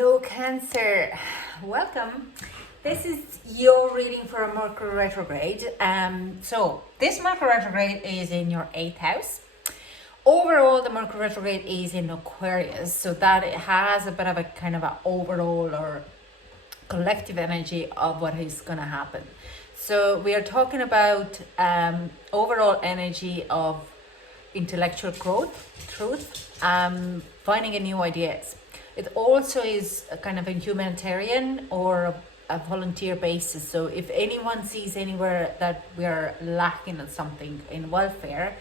Hello, Cancer. Welcome. This is your reading for a Mercury retrograde. So this Mercury retrograde is in your 8th house. Overall, the Mercury retrograde is in Aquarius, so that it has a bit of a kind of an overall or collective energy of what is going to happen. So we are talking about overall energy of intellectual growth, truth, finding a new ideas. It also is a kind of a humanitarian or a volunteer basis. So if anyone sees anywhere that we are lacking at something in welfare,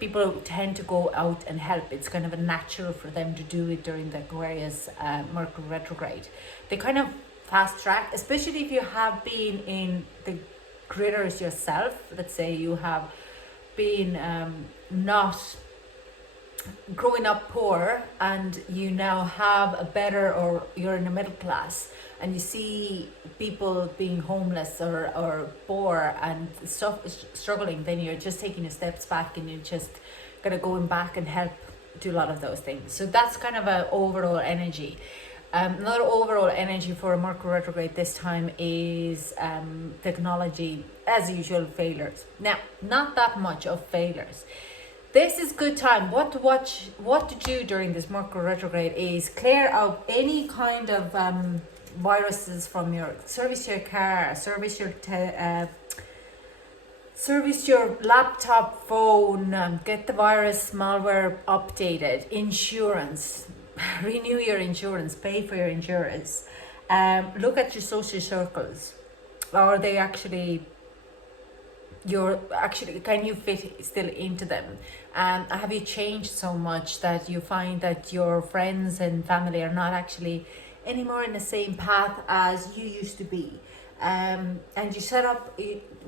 people tend to go out and help. It's kind of a natural for them to do it during the Aquarius Mercury retrograde. They kind of fast track, especially if you have been in the critters yourself. Let's say you have been not growing up poor and you now have a better, or you're in the middle class and you see people being homeless or poor and stuff struggling, then you're just taking a steps back and you're just gonna go back and help do a lot of those things. So that's kind of an overall energy. Another overall energy for a Mercury retrograde this time is technology, as usual, failures. Now, not that much of failures. This is good time. What to do during this Mercury retrograde is clear out any kind of viruses from your service your car, service your laptop, phone, get the virus malware updated, insurance, renew your insurance, pay for your insurance, look at your social circles. Are they actually, can you fit still into them? Have you changed so much that you find that your friends and family are not actually anymore in the same path as you used to be? And you set up,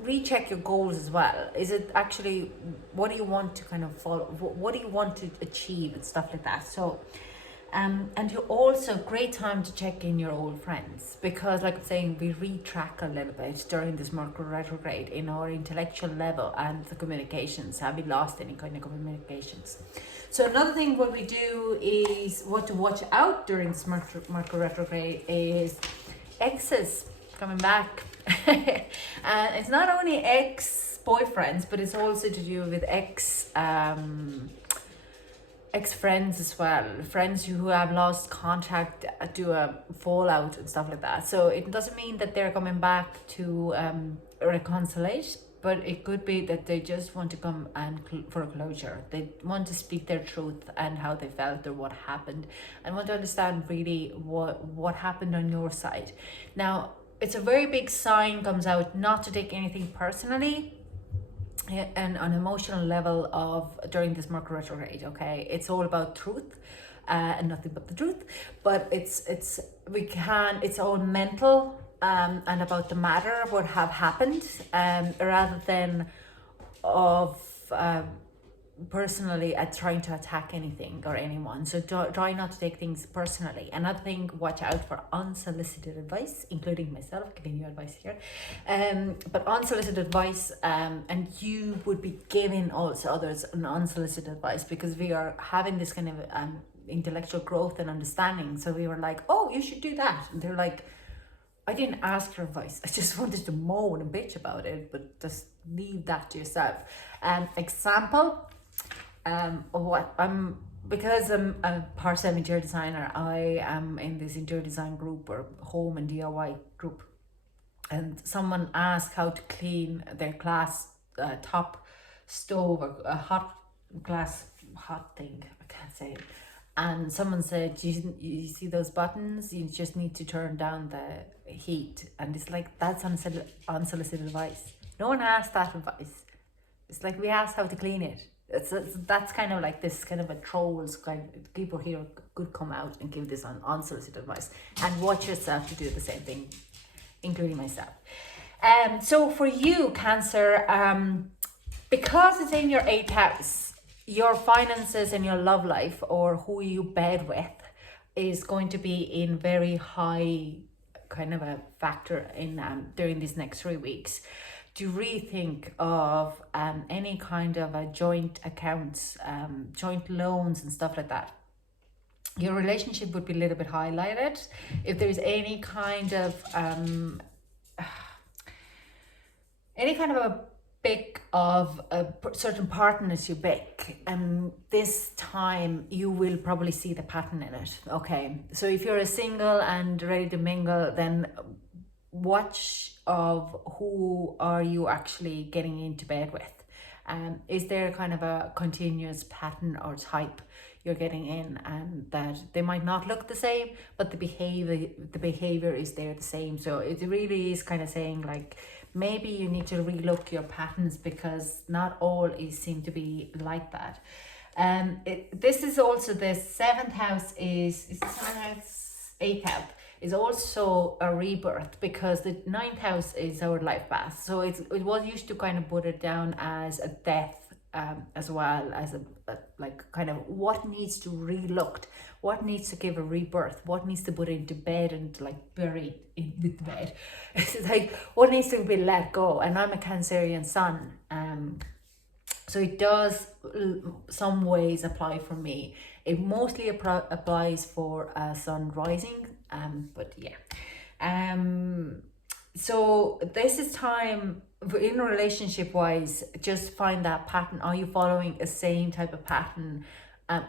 recheck your goals as well. Is it actually, what do you want to kind of follow? What do you want to achieve and stuff like that? So and you also, great time to check in your old friends, because like I'm saying, we retrack a little bit during this Mercury retrograde in our intellectual level and the communications. Have we lost any kind of communications? So another thing what we do is, what to watch out during this Mercury retrograde is exes coming back. And it's not only ex-boyfriends, but it's also to do with ex-friends as well, friends who have lost contact, do a fallout and stuff like that. So it doesn't mean that they're coming back to reconcile, but it could be that they just want to come and for a closure. They want to speak their truth and how they felt or what happened, and want to understand really what happened on your side. Now, it's a very big sign comes out not to take anything personally and on emotional level of during this Mercury retrograde. Okay, it's all about truth and nothing but the truth, but it's all mental and about the matter of what have happened, rather than of personally at trying to attack anything or anyone. So try not to take things personally. Another thing, watch out for unsolicited advice, including myself giving you advice here, but unsolicited advice, and you would be giving also others an unsolicited advice, because we are having this kind of intellectual growth and understanding. So we were like, oh, you should do that, and they're like, I didn't ask for advice, I just wanted to moan and bitch about it, but just leave that to yourself. Example, because I'm a part-time interior designer, I am in this interior design group or home and DIY group, and someone asked how to clean their glass top stove, or a hot thing, I can't say it. And someone said, you see those buttons, you just need to turn down the heat. And it's like, that's unsolicited advice. No one asked that advice. It's like, we asked how to clean it. That's kind of like this kind of a trolls kind of people here could come out and give this unsolicited advice, and watch yourself to do the same thing, including myself. So for you, Cancer, because it's in your 8th house, your finances and your love life, or who you bed with, is going to be in very high kind of a factor in during these next 3 weeks. To rethink of any kind of a joint accounts, joint loans and stuff like that. your relationship would be a little bit highlighted. If there's any kind of a pick of certain partners you pick, this time you will probably see the pattern in it. Okay, so if you're a single and ready to mingle, then watch of who are you actually getting into bed with. Is there kind of a continuous pattern or type you're getting in, and that they might not look the same, but the behavior is there the same. So it really is kind of saying like, maybe you need to relook your patterns, because not all seem to be like that. This is also the 7th house is 7th house, 8th house is also a rebirth, because the 9th house is our life path. So it was used to kind of put it down as a death, as well as a like kind of what needs to relooked, what needs to give a rebirth, what needs to put into bed and like buried in with the bed. It's like what needs to be let go. And I'm a Cancerian sun, so it does some ways apply for me. It mostly applies for sun rising, but yeah. So this is time in relationship wise, just find that pattern. Are you following a same type of pattern?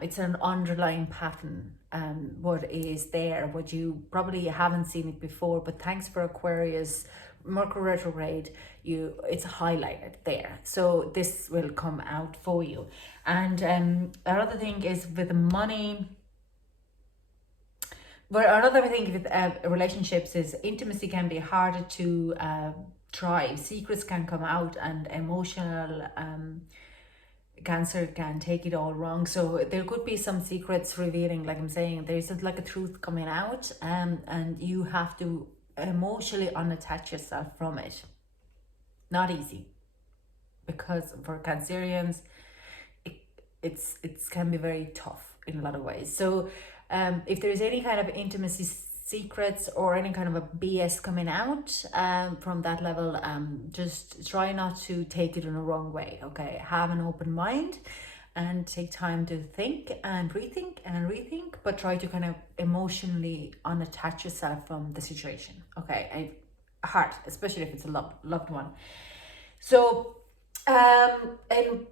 It's an underlying pattern, what is there, what you probably haven't seen it before, but thanks for Aquarius, Mercury retrograde, it's highlighted there. So this will come out for you. And another thing is with money. But another thing with relationships is intimacy can be harder to thrive. Secrets can come out, and emotional Cancer can take it all wrong. So there could be some secrets revealing, like I'm saying, there's like a truth coming out, and you have to emotionally unattach yourself from it. Not easy, because for Cancerians, it can be very tough in a lot of ways. So if there's any kind of intimacy secrets or any kind of a BS coming out from that level, just try not to take it in a wrong way. Okay, have an open mind and take time to think and rethink, but try to kind of emotionally unattach yourself from the situation. Okay, and hard, especially if it's a loved one. So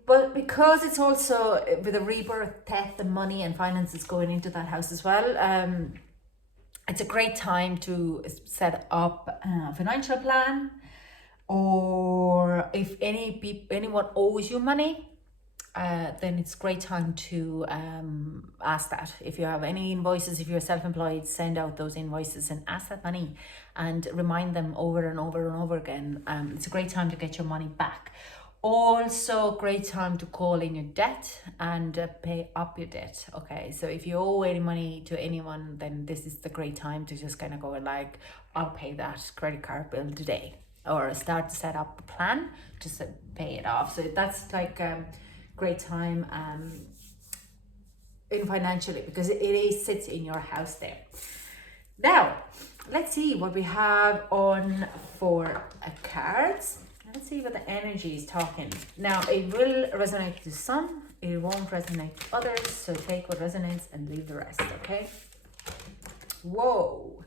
but because it's also with a rebirth, death, and money and finances going into that house as well, it's a great time to set up a financial plan, or if anyone owes you money, then it's a great time to ask that. If you have any invoices, if you're self-employed, send out those invoices and ask that money and remind them over and over and over again. It's a great time to get your money back. Also great time to call in your debt and pay up your debt. Okay, so if you owe any money to anyone, then this is the great time to just kind of go like, I'll pay that credit card bill today, or start to set up a plan to pay it off. So that's like great time in financially, because it sits in your house there. Now let's see what we have on for cards. Let's see what the energy is talking. Now, it will resonate to some, it won't resonate to others. So take what resonates and leave the rest, okay? Whoa.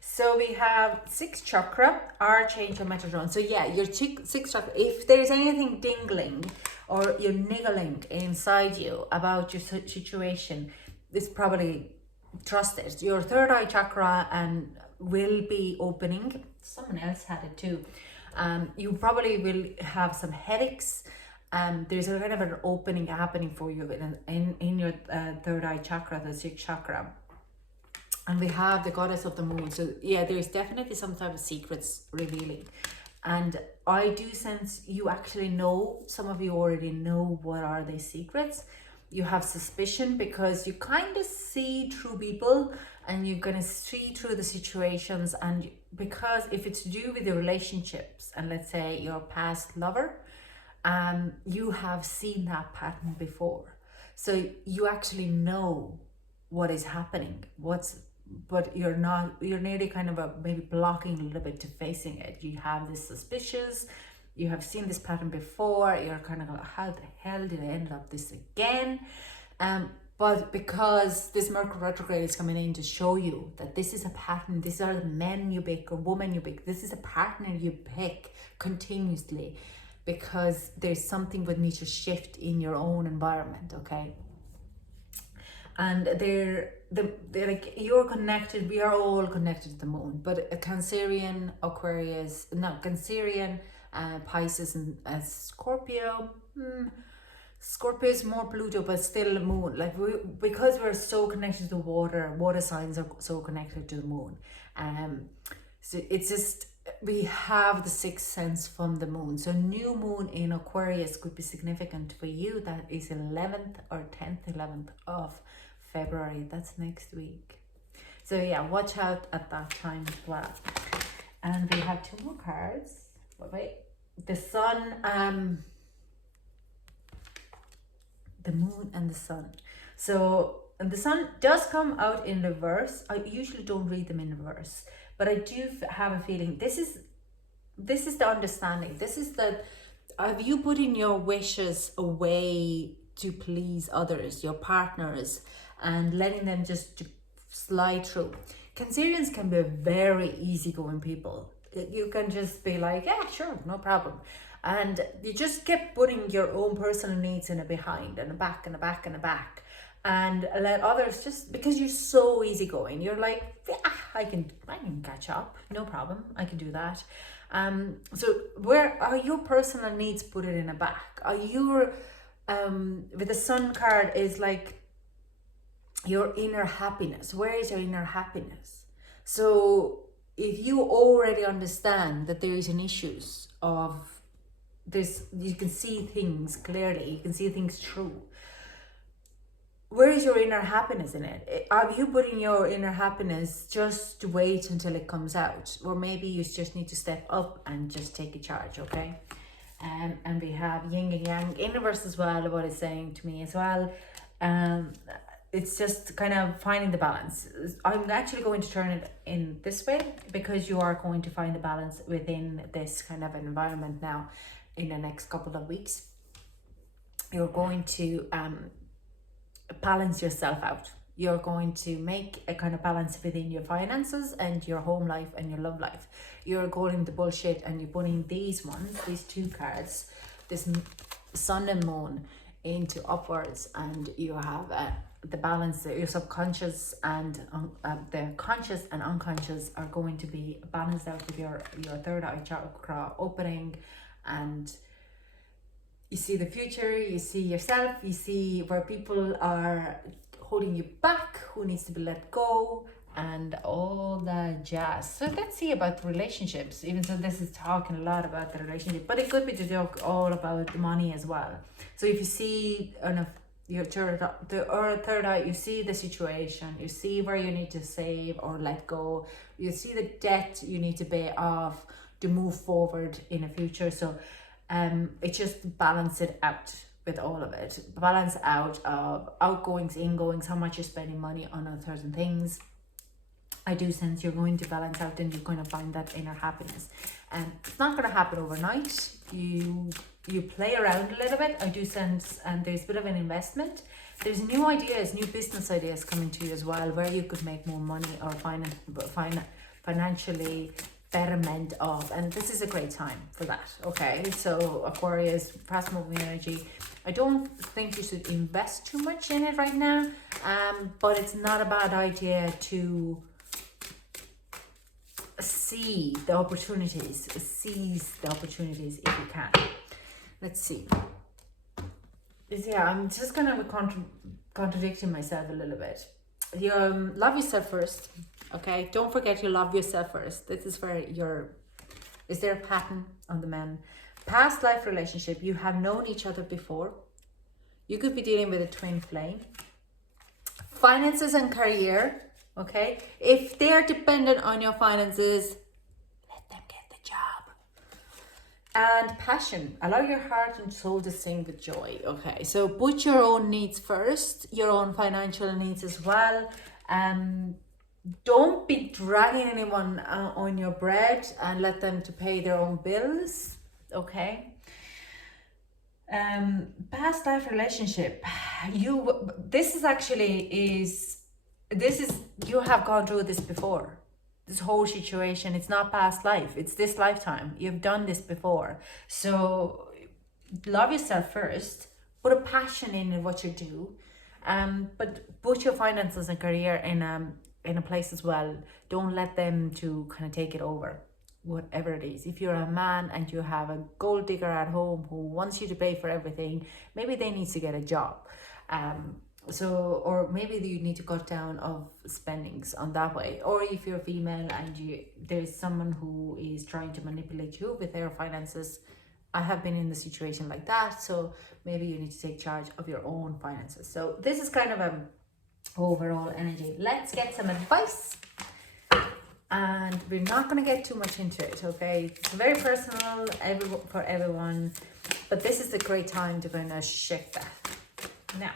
So we have 6th chakra, Archangel Metatron. So yeah, your 6th chakra, if there's anything dingling or you're niggling inside you about your situation, it's probably, trust it. Your 3rd eye chakra and will be opening. Someone else had it too. You probably will have some headaches. There's a kind of an opening happening for you in your 3rd eye chakra, the 6th chakra. And we have the goddess of the moon. So yeah, there's definitely some type of secrets revealing. And I do sense you actually know, some of you already know what are these secrets. You have suspicion because you kind of see through people, and you're going to see through the situations. And because if it's to do with the relationships, and let's say your past lover, you have seen that pattern before. So you actually know what is happening, but you're nearly kind of maybe blocking a little bit to facing it. You have this suspicious, you have seen this pattern before, you're kind of like, how the hell did I end up this again? But because this Mercury retrograde is coming in to show you that this is a pattern, these are the men you pick or woman you pick, this is a partner you pick continuously, because there's something that needs to shift in your own environment, okay? And they're like, you're connected, we are all connected to the moon, but a Cancerian, Aquarius, no, Cancerian, Pisces and Scorpio, Scorpio is more Pluto, but still the moon. Like because we're so connected to the water signs are so connected to the moon. So it's just, we have the sixth sense from the moon. So new moon in Aquarius could be significant for you. That is 11th or 10th, 11th of February. That's next week. So yeah, watch out at that time as well. And we have two more cards. Wait, the sun, the moon and the sun. So, and the sun does come out in reverse. I usually don't read them in reverse, but I do have a feeling this is the understanding. This is that, have you putting your wishes away to please others, your partners, and letting them just slide through? Cancerians can be very easygoing people. You can just be like, yeah, sure, no problem. And you just keep putting your own personal needs in a behind and a back and a back and a back, and let others, just because you're so easygoing, you're like, yeah, I can catch up, no problem, I can do that. So where are your personal needs put it in a back? Are your with the sun card is like your inner happiness. Where is your inner happiness? So if you already understand that there is an issues of this, you can see things clearly, you can see things true. Where is your inner happiness in it? Are you putting your inner happiness just to wait until it comes out? Or maybe you just need to step up and just take a charge, okay? And we have yin and yang, universe as well, what it's saying to me as well. It's just kind of finding the balance. I'm actually going to turn it in this way, because you are going to find the balance within this kind of environment now. In the next couple of weeks, you're going to balance yourself out. You're going to make a kind of balance within your finances and your home life and your love life. You're going to bullshit and you're putting these two cards, this sun and moon, into upwards, and you have the balance. Your subconscious and the conscious and unconscious are going to be balanced out with your third eye chakra opening. And you see the future, you see yourself, you see where people are holding you back, who needs to be let go, and all that jazz. So let's see about relationships, even though this is talking a lot about the relationship, but it could be to talk all about money as well. So if you see your third eye, you see the situation, you see where you need to save or let go, you see the debt you need to pay off to move forward in the future. So it just balance it out with all of it. Balance out of outgoings, ingoings, how much you're spending money on certain things. I do sense you're going to balance out and you're going to find that inner happiness. And it's not going to happen overnight. You play around a little bit. I do sense, and there's a bit of an investment. There's new ideas, new business ideas coming to you as well, where you could make more money or financially betterment of, and this is a great time for that, okay? So Aquarius, fast moving energy. I don't think you should invest too much in it right now, but it's not a bad idea to seize the opportunities if you can. Let's see. Yeah, I'm just gonna contradicting myself a little bit. You love yourself first. Okay, don't forget you love yourself first. This is where is there a pattern on the men? Past life relationship, you have known each other before. You could be dealing with a twin flame. Finances and career, okay? If they're dependent on your finances, let them get the job. And passion, allow your heart and soul to sing with joy, okay? So put your own needs first, your own financial needs as well. Don't be dragging anyone on your bread and let them to pay their own bills, okay? Past life relationship. This is actually this is you have gone through this before. This whole situation, it's not past life, it's this lifetime. You've done this before. So love yourself first, put a passion in what you do, but put your finances and career in a place as well. Don't let them to kind of take it over, whatever it is. If you're a man and you have a gold digger at home who wants you to pay for everything, maybe they need to get a job. Or maybe you need to cut down of spendings on that way. Or if you're female and there's someone who is trying to manipulate you with their finances. I have been in the situation like that, so maybe you need to take charge of your own finances. So this is kind of a overall energy. Let's get some advice, and we're not going to get too much into it, okay? It's very personal for everyone, but this is a great time to kind of shift that. Now,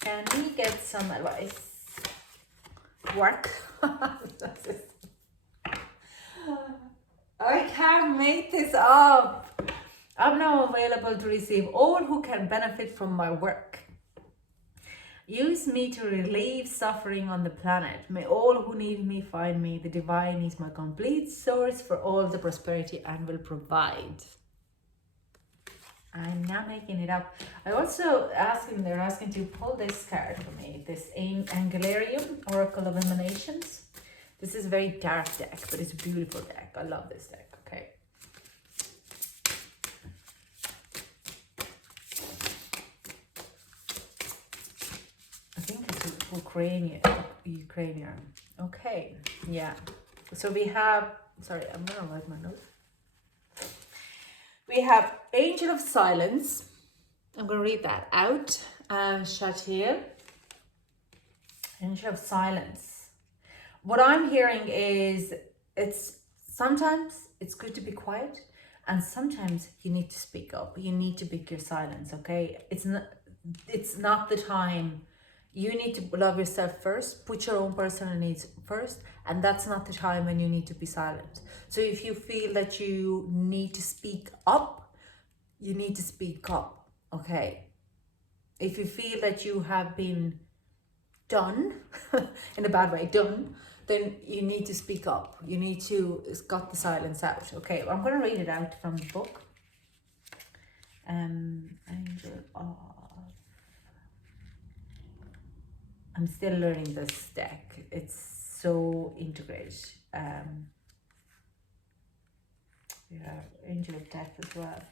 can we get some advice? Work. I can't make this up. I'm now available to receive all who can benefit from my work. Use me to relieve suffering on the planet. May all who need me find me. The divine is my complete source for all the prosperity and will provide. I'm not making it up. I also they're asking to pull this card for me. This Angularium, Oracle of Emanations. This is a very dark deck, but it's a beautiful deck. I love this deck, okay? I think it's Ukrainian. Okay, yeah. So we have, sorry, I'm gonna write my notes. We have Angel of Silence. I'm gonna read that out. Shatir. Angel of Silence. What I'm hearing is sometimes it's good to be quiet, and sometimes you need to speak up. You need to pick your silence, okay? It's not the time. You need to love yourself first, put your own personal needs first, and that's not the time when you need to be silent. So if you feel that you need to speak up, you need to speak up, okay? If you feel that you have been done, in a bad way, done, then you need to speak up. You need to cut the silence out. Okay, I'm going to read it out from the book. Angel of... I'm still learning this deck. It's so integrated. We have Angel of Death as well.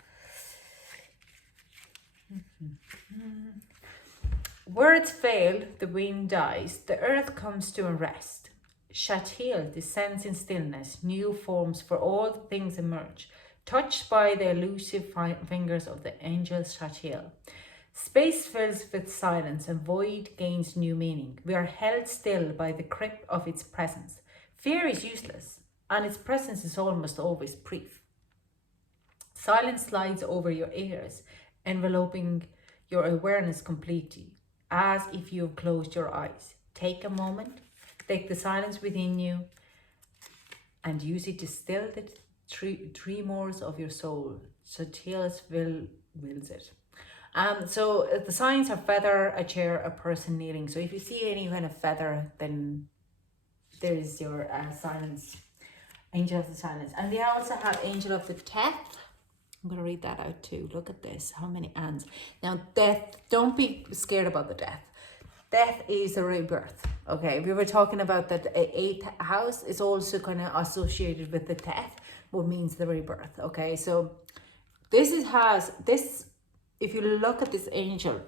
Words fail, the wind dies, the earth comes to a rest. Shatil descends in stillness, new forms for all things emerge, touched by the elusive fingers of the angel Shatil. Space fills with silence and void gains new meaning. We are held still by the grip of its presence. Fear is useless, and its presence is almost always brief. Silence slides over your ears, enveloping your awareness completely, as if you have closed your eyes. Take a moment, take the silence within you, and use it to still the tremors of your soul. So Teals wills it. So the signs are feather, a chair, a person kneeling. So if you see any kind of feather, then there is your silence, angel of the silence. And we also have angel of the death. I'm going to read that out too. Look at this, how many ands. Now death, don't be scared about the death. Death is a rebirth. Okay, we were talking about that 8th house is also kind of associated with the death, what means the rebirth. Okay, so this if you look at this angel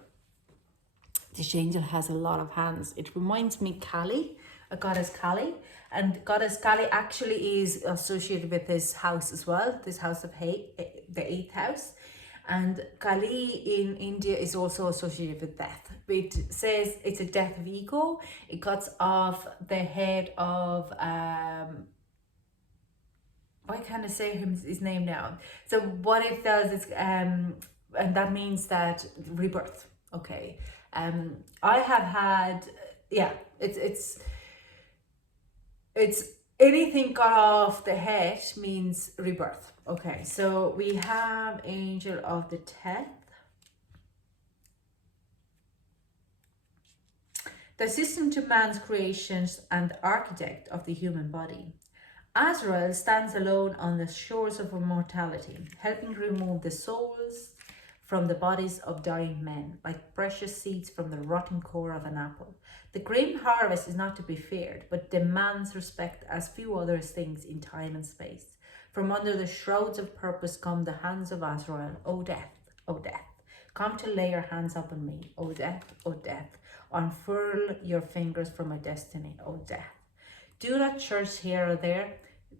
has a lot of hands. It reminds me Kali, a goddess Kali, and goddess Kali actually is associated with this house as well, this house of the 8th house. And Kali in India is also associated with death. It says it's a death of ego. It cuts off the head of why can't I say his name now? So what it does is and that means that rebirth. Okay. I have had, yeah, it's anything cut off the head means rebirth. Okay, so we have angel of the death. the system to man's creations and architect of the human body. Azrael stands alone on the shores of immortality, helping to remove the souls from the bodies of dying men, like precious seeds from the rotten core of an apple. The grim harvest is not to be feared, but demands respect as few other things in time and space. From under the shrouds of purpose come the hands of Azrael. O death, O death, come to lay your hands upon me. O death, O death, unfurl your fingers from my destiny. O death. Do not church here or there.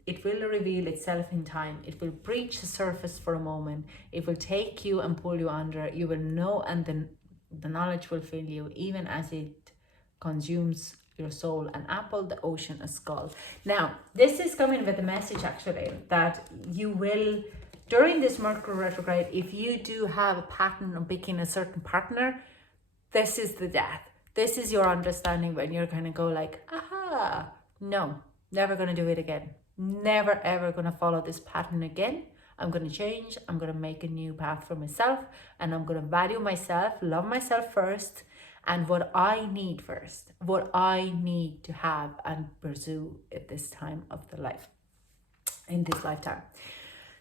It will reveal itself in time. It will breach the surface for a moment. It will take you and pull you under. You will know, and then the knowledge will fill you, even as it consumes your soul. An apple, the ocean, a skull. Now, this is coming with a message actually that you will, during this Mercury retrograde, if you do have a pattern of picking a certain partner, this is the death. This is your understanding when you're going to go like, aha, no, never going to do it again. Never ever going to follow this pattern again. I'm going to change. I'm going to make a new path for myself, and I'm going to value myself, love myself first, and what I need first, what I need to have and pursue at this time of the life, in this lifetime.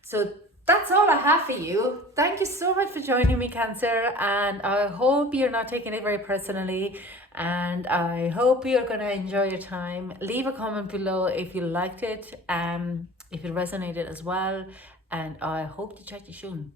So that's all I have for you. Thank you so much for joining me, Cancer, and I hope you're not taking it very personally, and I hope you're going to enjoy your time. Leave a comment below if you liked it, if it resonated as well, and I hope to chat to you soon.